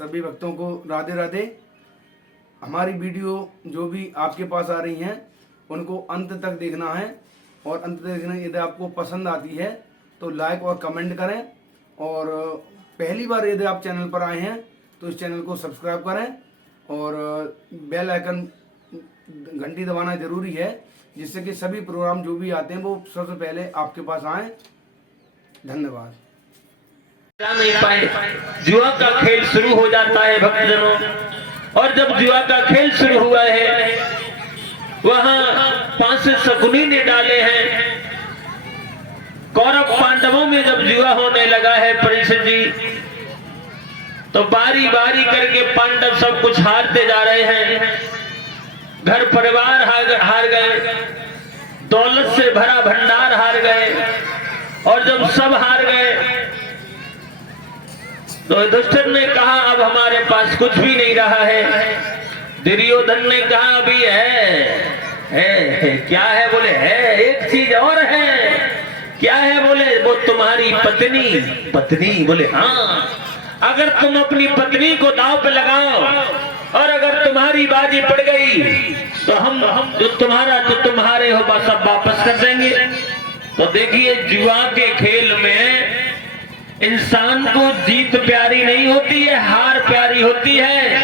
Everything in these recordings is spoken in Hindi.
सभी भक्तों को राधे राधे। हमारी वीडियो जो भी आपके पास आ रही हैं उनको अंत तक देखना है, और अंत तक देखना, यदि आपको पसंद आती है तो लाइक और कमेंट करें, और पहली बार यदि आप चैनल पर आए हैं तो इस चैनल को सब्सक्राइब करें और बेल आइकन घंटी दबाना जरूरी है, जिससे कि सभी प्रोग्राम जो भी आते हैं वो सबसे पहले आपके पास आए। धन्यवाद। नहीं पाए, जुआ का खेल शुरू हो जाता है भक्तजनों, और जब जुआ का खेल शुरू हुआ है वहां 5 शकुनी ने डाले हैं। कौरव पांडवों में जब जुआ होने लगा है परीक्षित जी, तो बारी बारी करके पांडव सब कुछ हारते जा रहे हैं। घर परिवार हार गए, दौलत से भरा भंडार हार गए, और जब सब हार गए तो युधिष्ठिर ने कहा अब हमारे पास कुछ भी नहीं रहा है। दुर्योधन ने कहा अभी है क्या है? बोले है एक चीज और है। क्या है? बोले वो तुम्हारी पत्नी। बोले हाँ, अगर तुम अपनी पत्नी को दांव पे लगाओ और अगर तुम्हारी बाजी पड़ गई तो हम जो तुम्हारे हो सब वापस कर देंगे। तो देखिए, जुआ के खेल में इंसान को जीत प्यारी नहीं होती है, हार प्यारी होती है।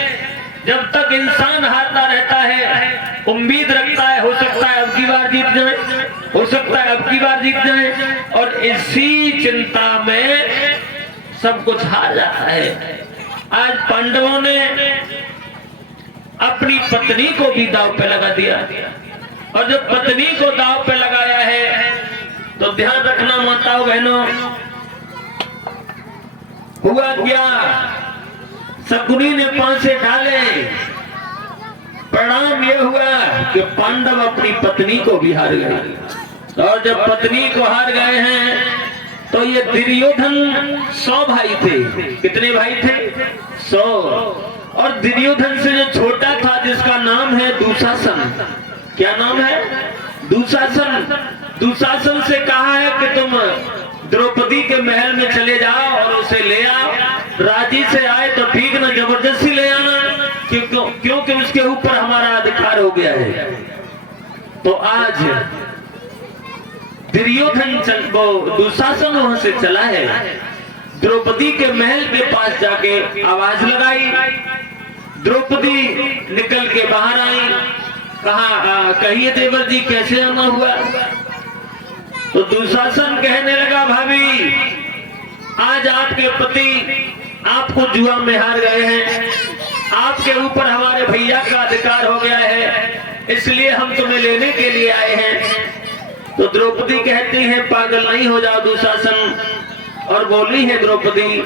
जब तक इंसान हारता रहता है, उम्मीद रखता है हो सकता है अब की बार जीत जाए, हो सकता है अब की बार जीत जाए, और इसी चिंता में सब कुछ हार जाता है। आज पांडवों ने अपनी पत्नी को भी दांव पे लगा दिया, और जब पत्नी को दांव पे लगाया है तो ध्यान रखना माताओं बहनों, हुआ क्या? शकुनी ने 5 डाले, परिणाम यह हुआ कि पांडव अपनी पत्नी को भी हार गए, और जब पत्नी को हार गए हैं तो ये दुर्योधन 100 भाई थे। कितने भाई थे? 100। और दुर्योधन से जो छोटा था जिसका नाम है दुशासन। क्या नाम है? दुशासन। दुशासन से कहा है कि तुम द्रौपदी के महल में चले जाओ और उसे ले आओ। राजी से आए तो ठीक, ना जबरदस्ती ले आना, क्योंकि उसके ऊपर हमारा अधिकार हो गया है। तो आज दुर्योधन दुशासन वहां से चला है, द्रौपदी के महल के पास जाके आवाज लगाई। द्रौपदी निकल के बाहर आई, कहा कहिए देवर जी कैसे आना हुआ? तो दुशासन कहने लगा भाभी, आज आपके पति आपको जुआ में हार गए हैं, आपके ऊपर हमारे भैया का अधिकार हो गया है, इसलिए हम तुम्हें लेने के लिए आए हैं। तो द्रौपदी कहती है पागल नहीं हो जाओ दुशासन, और बोली है द्रौपदी,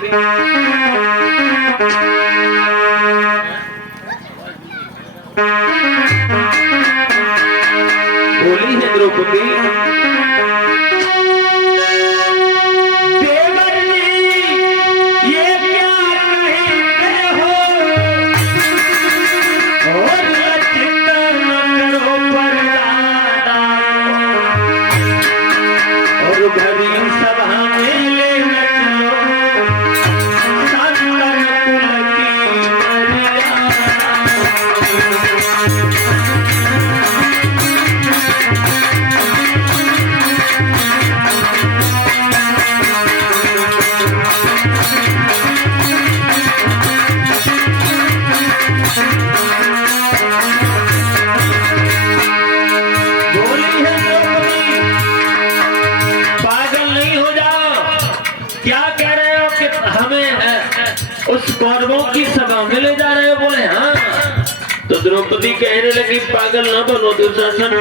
बोली है द्रौपदी, उस कौरवों की सभा में ले जा रहे हो? बोले हाँ। तो द्रौपदी कहने लगी पागल ना बनो दुशासन,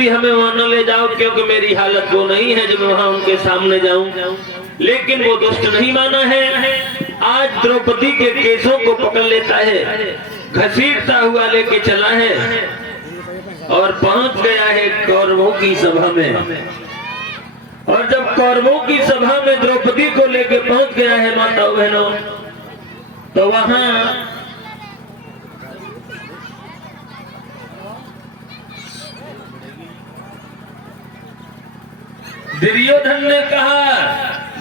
भी हमें वहां न ले जाओ, क्योंकि मेरी हालत वो नहीं है जब वहां उनके सामने जाऊं। लेकिन वो दुष्ट नहीं माना है। आज द्रौपदी के केसों को पकड़ लेता है, घसीटता हुआ लेके चला है और पहुंच गया है कौरवों की सभा में। और जब कौरवों की सभा में द्रौपदी को लेके पहुंच गया है माताओं बहनों, तो वहां दुर्योधन ने कहा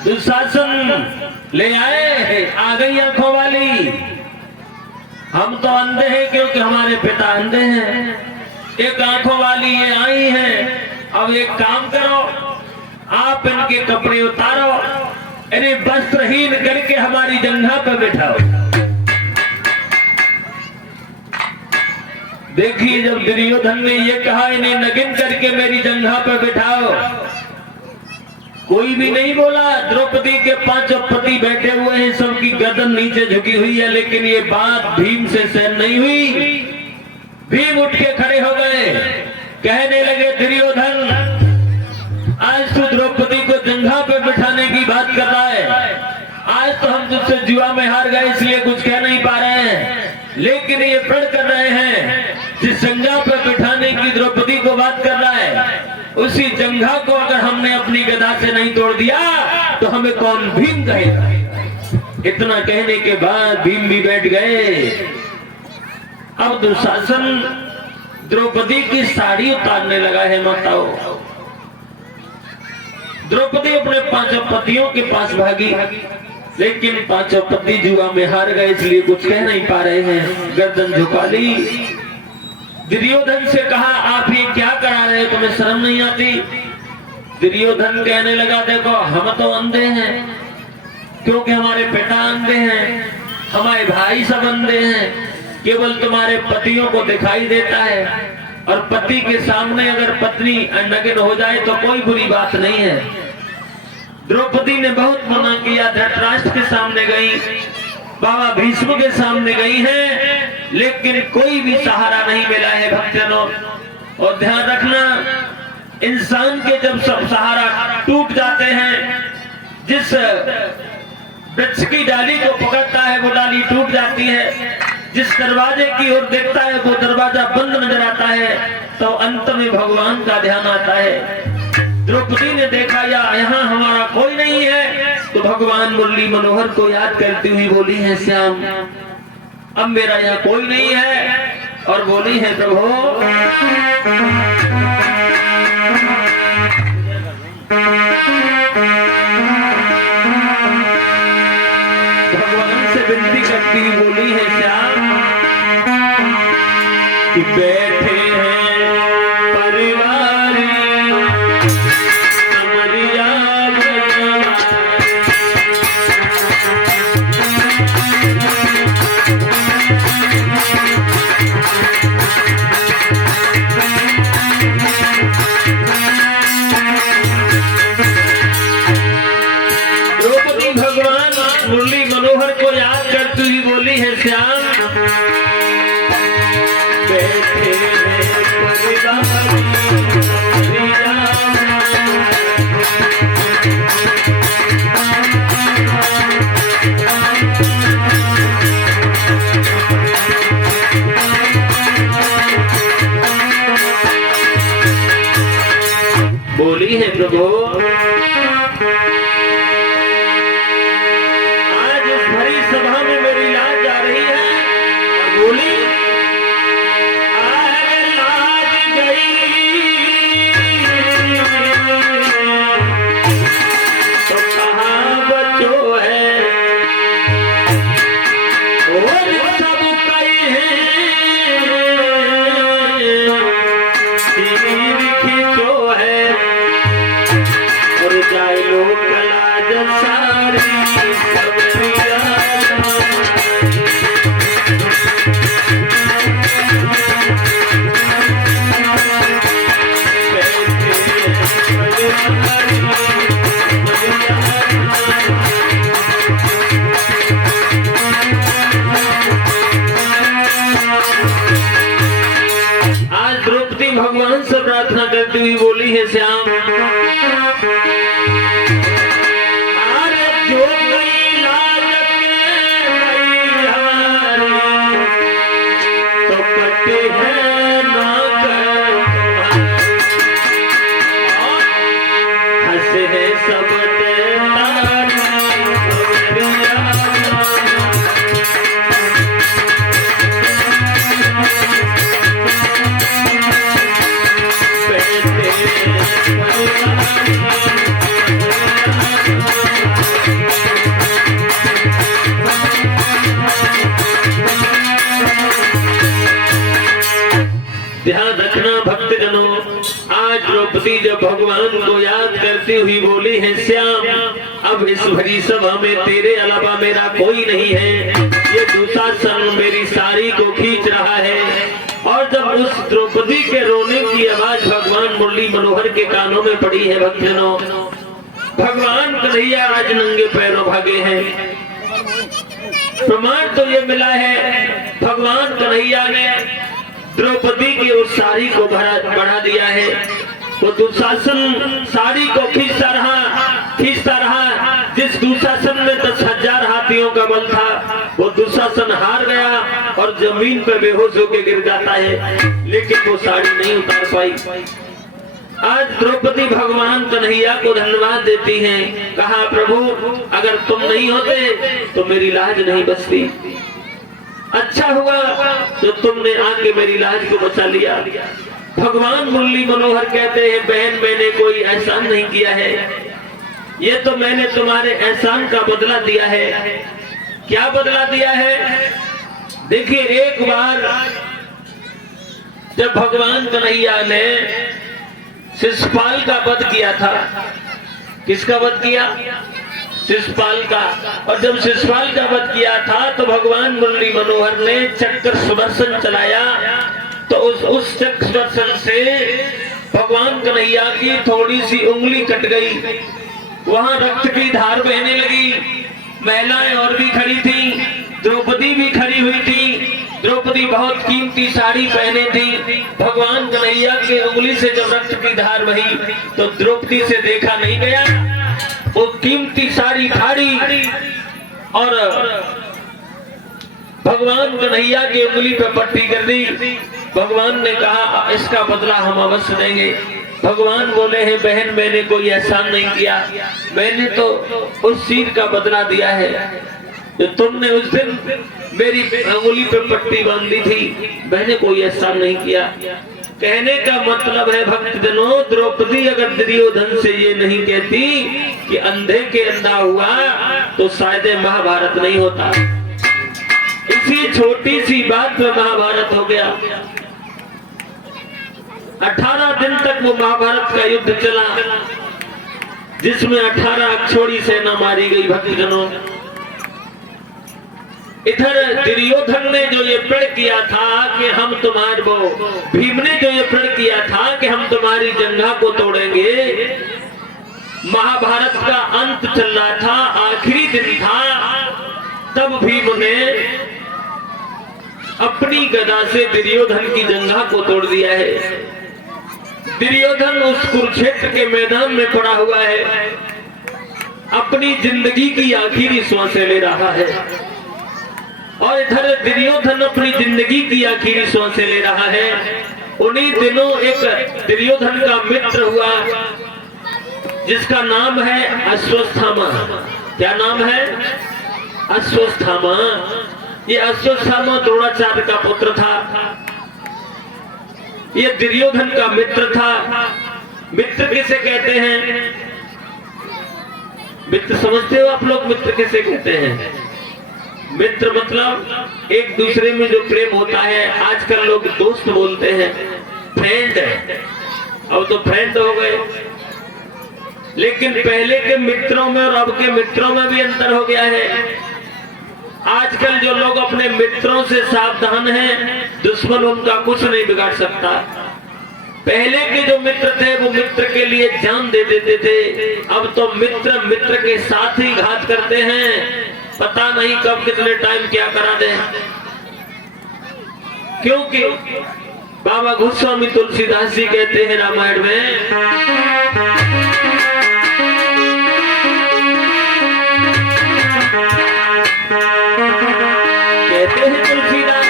दुशासन ले आए, आ गई आंखों वाली। हम तो अंधे हैं क्योंकि हमारे पिता अंधे हैं, एक आंखों वाली ये आई हैं। अब एक काम करो, आप इनके कपड़े उतारो, इन्हें वस्त्रहीन करके हमारी जंघा पर बिठाओ। देखिए, जब दुर्योधन ने ये कहा इन्हें नगिन करके मेरी जंघा पर बिठाओ, कोई भी नहीं बोला। द्रौपदी के 5 पति बैठे हुए हैं, सबकी गर्दन नीचे झुकी हुई है, लेकिन ये बात भीम से सहन नहीं हुई। भीम उठ के खड़े हो गए, कहने लगे दुर्योधन, आज तू द्रौपदी को जंघा पे बिठाने की बात कर रहा है। आज तो हम तुझसे जुआ में हार गए, इसलिए कुछ कह नहीं पा रहे हैं, लेकिन ये प्रण कर रहे हैं जिस जंघा पे बिठाने की द्रौपदी को बात कर रहा है, उसी जंघा को अगर हमने अपनी गदा से नहीं तोड़ दिया तो हमें कौन भीम कहेगा। इतना कहने के बाद भीम भी बैठ गए। अब दुशासन द्रौपदी की साड़ी उतारने लगा है माताओं। द्रौपदी अपने 5 पतियों के पास भागी, लेकिन 5 पति जुआ में हार गए, इसलिए कुछ कह नहीं पा रहे हैं, गर्दन झुका ली। दुर्योधन से कहा आप ये क्या करा रहे, तुम्हें शर्म नहीं आती? दुर्योधन कहने लगा देखो, हम तो अंधे हैं क्योंकि हमारे पिता अंधे हैं, हमारे भाई सब अंधे हैं, केवल तुम्हारे पतियों को दिखाई देता है। और पति के सामने अगर पत्नी नग्न हो जाए तो कोई बुरी बात नहीं है। द्रौपदी ने बहुत मना किया, धृतराष्ट्र के सामने गई, बाबा भीष्म के सामने गई हैं, लेकिन कोई भी सहारा नहीं मिला है भक्तजनों। और ध्यान रखना, इंसान के जब सब सहारा टूट जाते हैं, जिस वृक्ष की डाली को पकड़ता है वो डाली टूट जाती है, जिस दरवाजे की ओर देखता है वो दरवाजा बंद नजर आता है, तो अंत में भगवान का ध्यान आता है। द्रौपदी ने देखा यहाँ हमारा कोई नहीं है, तो भगवान मुरली मनोहर को याद करती हुई बोली है श्याम, अब मेरा यहाँ कोई नहीं है, और बोली है प्रभु भगवान से विनती करती हुई बोली है श्याम कि बैठे हैं परिवार मुरली मनोहर को याद करती हुई बोली है श्याम, बैठे बोली है प्रभु भगवान से प्रार्थना करती अरे जो गई लाज के हारी, तो कटे है ना कर हंसे है सब ध्यान रखना भक्तजनों, आज द्रौपदी जब भगवान को याद करती हुई बोली है, श्याम अब इस भरी सभा में तेरे अलावा मेरा कोई नहीं है। ये दुशासन मेरी साड़ी को खींच रहा है। और जब उस द्रौपदी के रोने की आवाज भगवान मुरली मनोहर के कानों में पड़ी है भक्तजनों, भगवान कन्हैया आज नंगे पैरों भागे हैं। प्रमाण तो ये मिला है, भगवान कन्हैया ने द्रौपदी की उस साड़ी को बढ़ा दिया है। वो दुशासन साड़ी को खींचता रहा। जिस दुशासन में 10,000 हाथियों का बल था, वो दुशासन हार गया और जमीन पर बेहोश होकर गिर जाता है, लेकिन वो साड़ी नहीं उतार पाई। आज द्रौपदी भगवान कन्हैया को धन्यवाद देती हैं। कहा, प्रभु अगर तुम नहीं होते तो मेरी लाज नहीं बचती। अच्छा हुआ जो तुमने आके मेरी लाज को बचा लिया। भगवान मुरली मनोहर कहते हैं, बहन मैंने कोई एहसान नहीं किया है, ये तो मैंने तुम्हारे एहसान का बदला दिया है। क्या बदला दिया है? देखिए, एक बार जब भगवान कन्हैया ने शिशुपाल का वध किया था। किसका वध किया? शिशुपाल का। और जब शिशुपाल का वध किया था तो भगवान मुरली मनोहर ने चक्र सुदर्शन चलाया, तो उस चक्र सुदर्शन से भगवान कन्हैया की थोड़ी सी उंगली कट गई। वहां रक्त की धार बहने लगी। महिलाएं और भी खड़ी थी, द्रौपदी भी खड़ी हुई थी। द्रौपदी बहुत कीमती साड़ी पहने थी। भगवान कन्हैया की उंगली से जब रक्त की धार बही तो द्रौपदी से देखा नहीं गया, वो कीमती साड़ी फाड़ी और भगवान कन्हैया की उंगली पर पट्टी कर दी। भगवान ने कहा, इसका बदला हम अवश्य देंगे। भगवान बोले हैं, बहन मैंने कोई एहसान नहीं किया, मैंने तो उस चीज का बदला दिया है जो तुमने उस दिन मेरी उंगली पर पट्टी बांधी थी। मैंने कोई एहसान नहीं किया। कहने का मतलब है भक्तजनों, द्रौपदी अगर दुर्योधन से ये नहीं कहती कि अंधे के अंधा हुआ तो शायद महाभारत नहीं होता। इसी छोटी सी बात में महाभारत हो गया। 18 दिन तक वो महाभारत का युद्ध चला, जिसमें 18 अक्षौणी सेना मारी गई। भक्तजनों, इधर दुर्योधन ने जो ये प्रण किया था कि हम तुम्हारे भीम ने जो ये प्रण किया था कि हम तुम्हारी जंघा को तोड़ेंगे। महाभारत का अंत चल रहा था, आखिरी दिन था, तब भीम ने अपनी गदा से दुर्योधन की जंघा को तोड़ दिया है। दुर्योधन उस कुरुक्षेत्र के मैदान में पड़ा हुआ है, अपनी जिंदगी की आखिरी सांसें ले रहा है। और इधर दुर्योधन अपनी जिंदगी की आखिरी सांसें ले रहा है। उन्हीं दिनों एक दुर्योधन का मित्र हुआ जिसका नाम है अश्वत्थामा। क्या नाम है? अश्वत्थामा। ये अश्वत्थामा द्रोणाचार्य का पुत्र था। ये दुर्योधन का मित्र था। मित्र किसे कहते हैं? मित्र समझते हो आप लोग? मित्र किसे कहते हैं? मित्र मतलब एक दूसरे में जो प्रेम होता है। आजकल लोग दोस्त बोलते हैं, फ्रेंड है, अब तो फ्रेंड हो गए। लेकिन पहले के मित्रों में और अब के मित्रों में भी अंतर हो गया है। आजकल जो लोग अपने मित्रों से सावधान हैं, दुश्मन उनका कुछ नहीं बिगाड़ सकता। पहले के जो मित्र थे वो मित्र के लिए जान दे देते थे। अब तो मित्र मित्र के साथ ही घात करते हैं, पता नहीं कब कितने टाइम क्या करा दे। क्योंकि बाबा गोस्वामी तुलसीदास जी कहते हैं रामायण में, कहते हैं तुलसीदास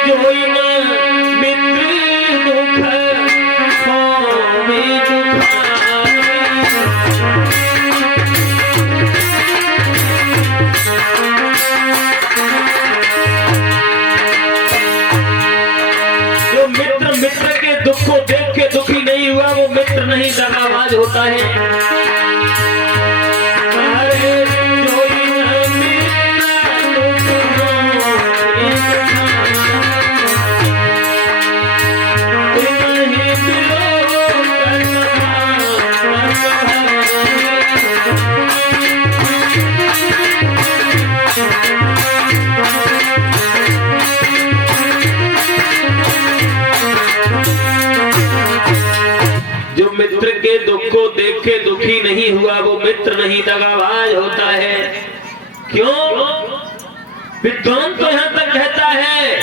जोई न मित्र दुख होवे जो मित्र के दुख को देख के दुखी नहीं हुआ वो मित्र नहीं दगाबाज होता है। जो मित्र के दुख को देख के दुखी नहीं हुआ वो मित्र नहीं दगाबाज होता है। क्यों? विद्वान तो यहाँ तक कहता है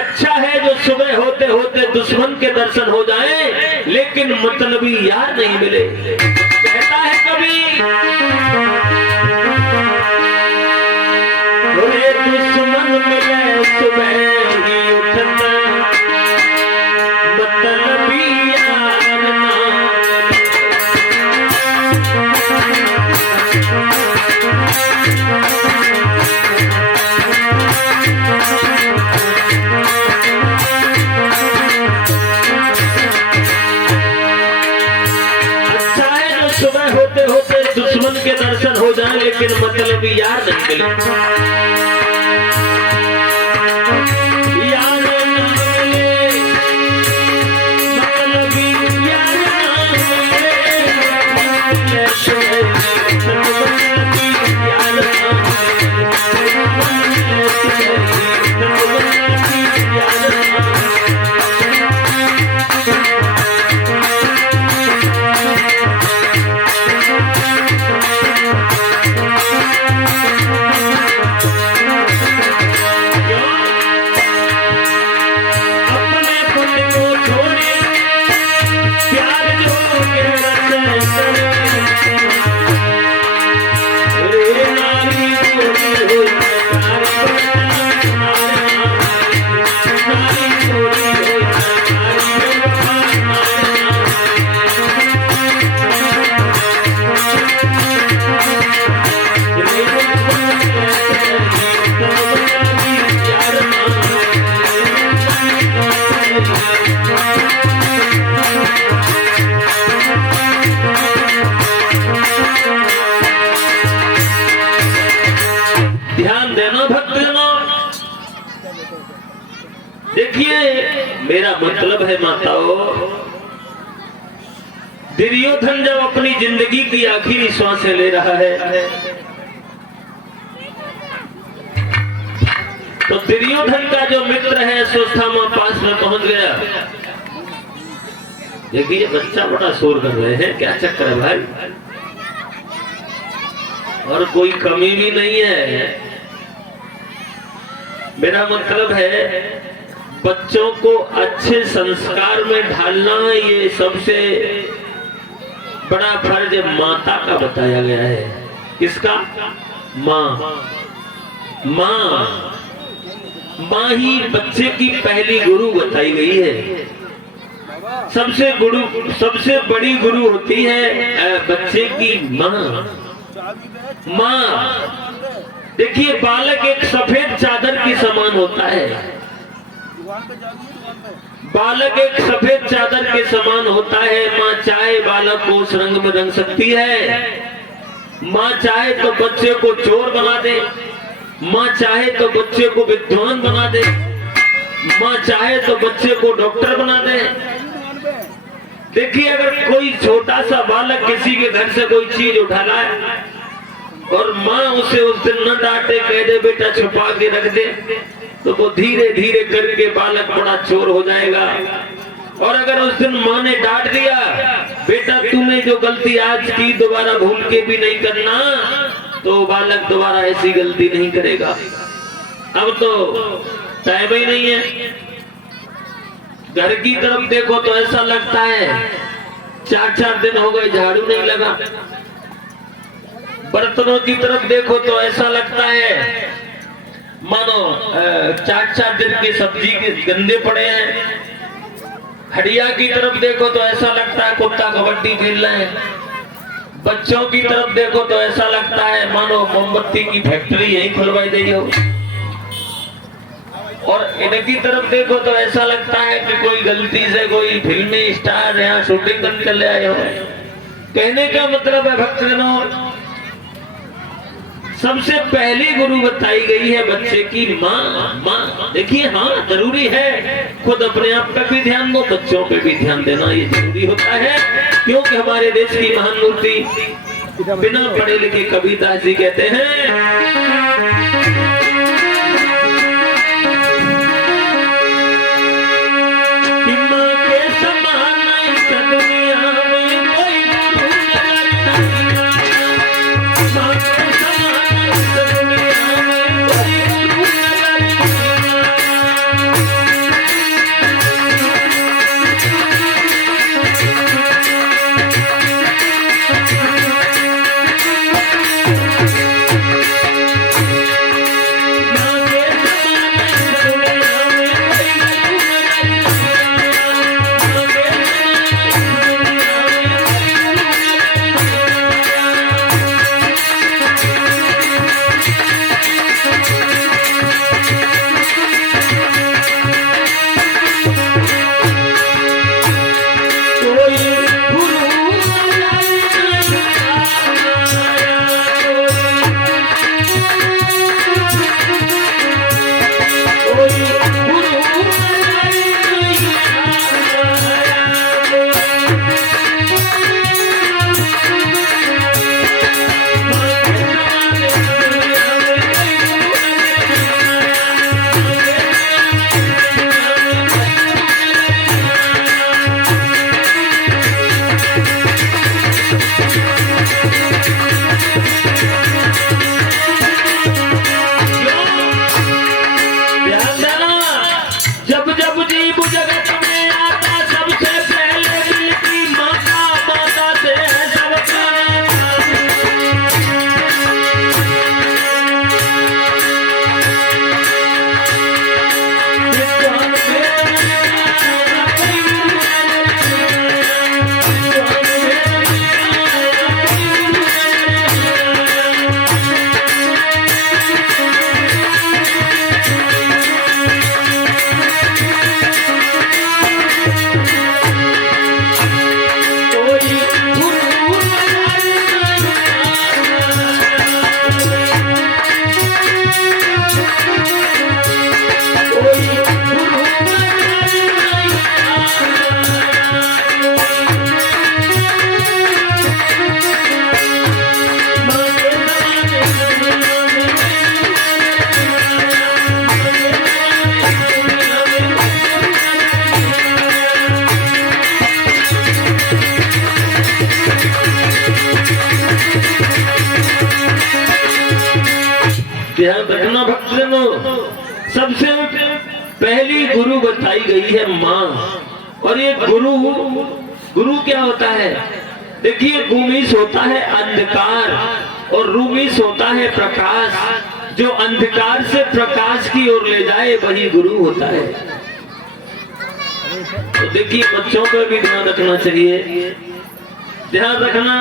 अच्छा है जो सुबह होते होते दुश्मन के दर्शन हो जाएं, लेकिन मतलबी यार नहीं मिले। कहता है कभी दुश्मन मिले सुबह ही उठना, मतलबी यार ना दुश्मन के दर्शन हो जाए लेकिन मतलब यार नहीं मिले। यार ना मिले, मतलब यार ना मिले, यार देखिए मेरा मतलब है माताओं, दुर्योधन जब अपनी जिंदगी की आखिरी सांसें ले रहा है तो दुर्योधन का जो मित्र है सुस्थामा पास में पहुंच गया। देखिए बच्चा बड़ा शोर कर रहे हैं, क्या चक्कर है भाई? और कोई कमी भी नहीं है। मेरा मतलब है बच्चों को अच्छे संस्कार में ढालना ये सबसे बड़ा फर्ज माता का बताया गया है। किसका? माँ। माँ ही बच्चे की पहली गुरु बताई गई है। सबसे बड़ी गुरु होती है बच्चे की माँ। देखिए बालक एक सफेद चादर के समान होता है। बालक एक सफेद चादर के समान होता है। माँ चाहे बालक को उस रंग में रंग सकती है। माँ चाहे तो बच्चे को चोर बना दे, माँ चाहे तो बच्चे को विद्वान बना दे, माँ चाहे तो बच्चे को डॉक्टर बना दे। देखिए अगर कोई छोटा सा बालक किसी के घर से कोई चीज उठा लाए और माँ उसे उस दिन न डांटे, कह दे बेटा छुपा के रख दे, तो वो धीरे धीरे करके बालक बड़ा चोर हो जाएगा। और अगर उस दिन माँ ने डांट दिया बेटा तूने जो गलती आज की दोबारा भूल के भी नहीं करना, तो बालक दोबारा ऐसी गलती नहीं करेगा। अब तो टाइम ही नहीं है। घर की तरफ देखो तो ऐसा लगता है 4-4 दिन हो गए झाड़ू नहीं लगा। बर्तनों की तरफ देखो तो ऐसा लगता है मानो 4-4 दिन की सब्जी के गंदे पड़े हैं। हड़िया की तरफ देखो तो ऐसा लगता है कुत्ता कबड्डी खेल रहे हैं। बच्चों की तरफ देखो तो ऐसा लगता है मानो मोमबत्ती की फैक्ट्री यही खुलवाई गई हो। और इनकी तरफ देखो तो ऐसा लगता है कि कोई गलती से कोई फिल्मी स्टार यहाँ शूटिंग करने चले आए हो। कहने का मतलब है भक्तजनों, सबसे पहली गुरु बताई गई है बच्चे की माँ। देखिए हाँ जरूरी है, खुद अपने आप पे भी ध्यान दो, बच्चों पे भी ध्यान देना ये जरूरी होता है। क्योंकि हमारे देश की महान मूर्ति बिना पढ़े लिखे कबीरदास जी कहते हैं ध्यान रखना भक्तजनों, सबसे पहली गुरु बताई गई है माँ। और ये गुरु क्या होता है? देखिए गुमीस होता है अंधकार और रूमीस होता है प्रकाश। जो अंधकार से प्रकाश की ओर ले जाए वही गुरु होता है। तो देखिए बच्चों पर भी ध्यान रखना चाहिए। ध्यान रखना,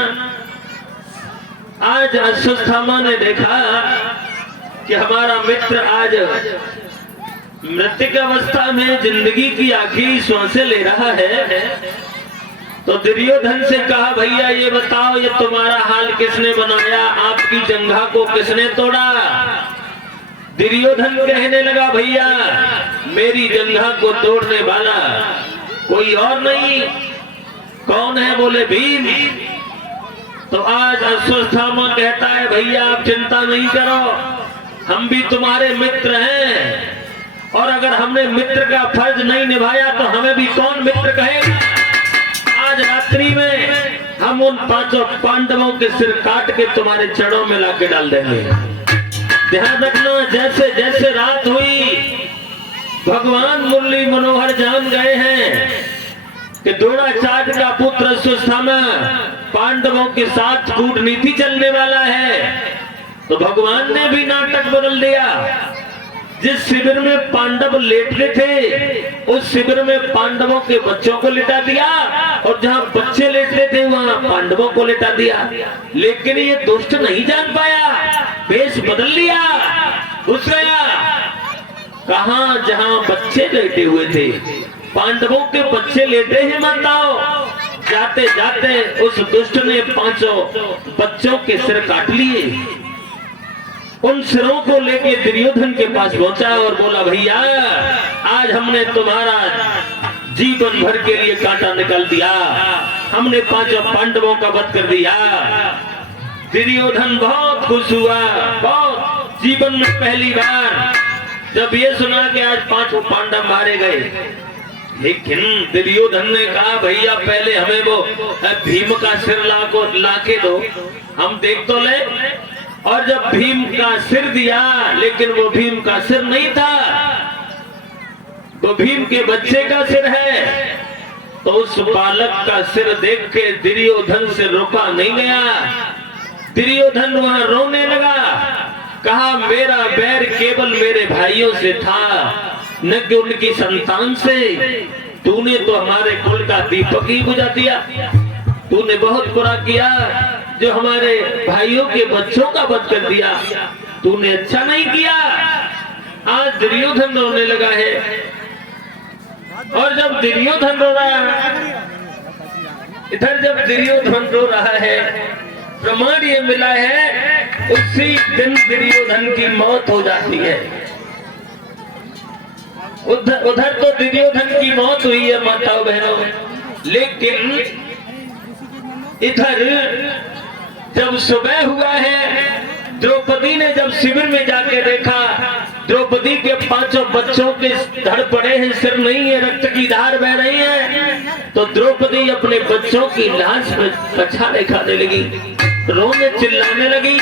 आज अश्वत्थामा ने देखा कि हमारा मित्र आज मृत्यु अवस्था में जिंदगी की आखिरी श्वासें ले रहा है। तो दुर्योधन से कहा भैया ये बताओ, ये तुम्हारा हाल किसने बनाया? आपकी जंघा को किसने तोड़ा? दुर्योधन कहने लगा भैया मेरी जंघा को तोड़ने वाला कोई और नहीं। कौन है? बोले भीम। तो आज अश्वत्थामा कहता है भैया आप चिंता नहीं करो, हम भी तुम्हारे मित्र हैं और अगर हमने मित्र का फर्ज नहीं निभाया तो हमें भी कौन मित्र कहेगा। आज रात्रि में हम उन 5 पांडवों के सिर काट के तुम्हारे चरणों में लाके डाल देंगे। ध्यान रखना, जैसे जैसे रात हुई भगवान मुरली मनोहर जान गए हैं कि द्रोणाचार्य का पुत्र अश्वत्थामा पांडवों के साथ कूटनीति चलने वाला है। तो भगवान ने भी नाटक बदल दिया। जिस शिविर में पांडव लेटते थे उस शिविर में पांडवों के बच्चों को लिटा दिया, और जहां बच्चे लेटते थे वहां पांडवों को लिटा दिया। लेकिन ये दुष्ट नहीं जान पाया, वेश बदल लिया, घुस गया। कहां जहां बच्चे लेटे हुए थे, पांडवों के बच्चे लेटे हैं माताओं। जाते जाते उस दुष्ट ने 5 बच्चों के सिर काट लिए। उन सिरों को लेके दुर्योधन के पास पहुंचा और बोला, भैया आज हमने तुम्हारा जीवन भर के लिए कांटा निकाल दिया, हमने 5 पांडवों का वध कर दिया। दुर्योधन बहुत खुश हुआ, बहुत, जीवन में पहली बार जब ये सुना कि आज 5 पांडव मारे गए। लेकिन दुर्योधन ने कहा, भैया पहले हमें वो भीम का सिर लाके दो, हम देख तो ले। और जब भीम का सिर दिया, लेकिन वो भीम का सिर नहीं था, वो भीम के बच्चे का सिर है। तो उस बालक का सिर देख के दुर्योधन से रोका नहीं गया। दुर्योधन वहां रोने लगा, कहा मेरा बैर केवल मेरे भाइयों से था, न कि उनकी संतान से। तूने तो हमारे कुल का दीपक ही बुझा दिया, तूने बहुत बुरा किया जो हमारे भाइयों के बच्चों का वध कर दिया, तूने अच्छा नहीं किया। आज दुर्योधन रोने लगा है। और जब दुर्योधन रो रहा है, इधर जब दुर्योधन रो रहा है, प्रमाण ये मिला है उसी दिन दुर्योधन की मौत हो जाती है। उधर तो दुर्योधन की मौत हुई है माताओं बहनों, लेकिन इधर जब सुबह हुआ है, द्रौपदी ने जब शिविर में जाके देखा, द्रौपदी के 5 बच्चों के धड़ पड़े हैं, सिर नहीं है, रक्त की धार बह रही है। तो द्रौपदी अपने बच्चों की लाश में पछाड़े खाने लगी, रोने चिल्लाने लगी।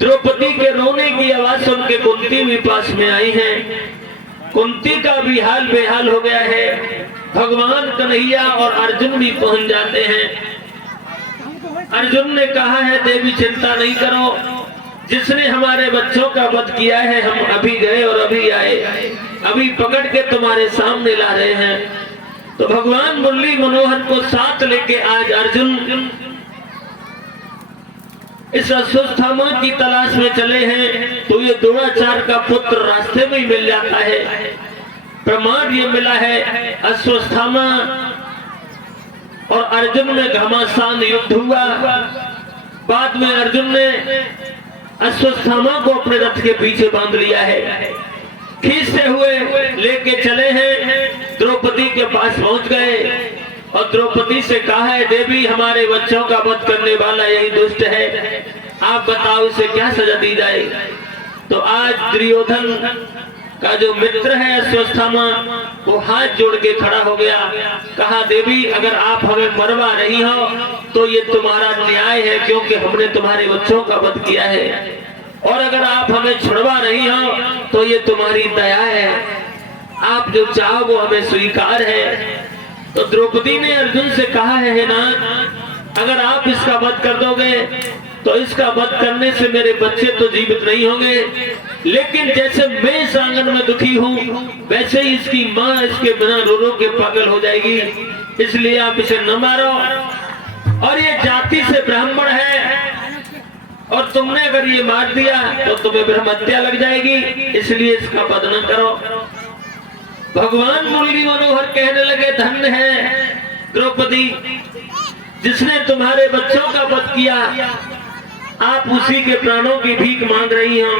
द्रौपदी के रोने की आवाज सुन के कुंती भी पास में आई है। कुंती का भी हाल बेहाल हो गया है। भगवान कन्हैया और अर्जुन भी पहुंच जाते हैं। अर्जुन ने कहा है, देवी चिंता नहीं करो, जिसने हमारे बच्चों का वध किया है, हम अभी गए और अभी आए, अभी पकड़ के तुम्हारे सामने ला रहे हैं। तो भगवान मुरली मनोहर को साथ लेके आज अर्जुन इस अश्वत्थामा की तलाश में चले हैं। तो ये द्रोणाचार्य का पुत्र रास्ते में ही मिल जाता है। प्रमाण ये मिला है, अश्वत्थामा और अर्जुन में घमासान युद्ध हुआ। बाद में अर्जुन ने अश्वत्थामा को अपने रथ के पीछे बांध लिया है, खींचते हुए लेके चले हैं, द्रौपदी के पास पहुंच गए और द्रौपदी से कहा है, देवी हमारे बच्चों का वध करने वाला यही दुष्ट है, आप बताओ इसे क्या सजा दी जाए। तो आज दुर्योधन का जो मित्र है अश्वत्थामा, वो हाथ जोड़ के खड़ा हो गया, कहा देवी अगर आप हमें मरवा रही हो तो ये तुम्हारा न्याय है, क्योंकि हमने तुम्हारे बच्चों का वध किया है, और अगर आप हमें छुड़वा रही हो तो ये तुम्हारी दया है, आप जो चाहो वो हमें स्वीकार है। तो द्रौपदी ने अर्जुन से कहा है ना, अगर आप इसका वध कर दोगे तो इसका वध करने से मेरे बच्चे तो जीवित नहीं होंगे, लेकिन जैसे मैं इस आंगन में दुखी हूँ वैसे ही इसकी माँ इसके बिना रो रो के पागल हो जाएगी, इसलिए आप इसे न मारो। और ये जाति से ब्राह्मण है और तुमने अगर ये मार दिया तो तुम्हें ब्रह्म हत्या लग जाएगी, इसलिए इसका वध न करो। भगवान मुरली मनोहर कहने लगे, धन्य है द्रौपदी जिसने तुम्हारे बच्चों का वध किया, आप उसी के प्राणों की भीख मांग रही हैं।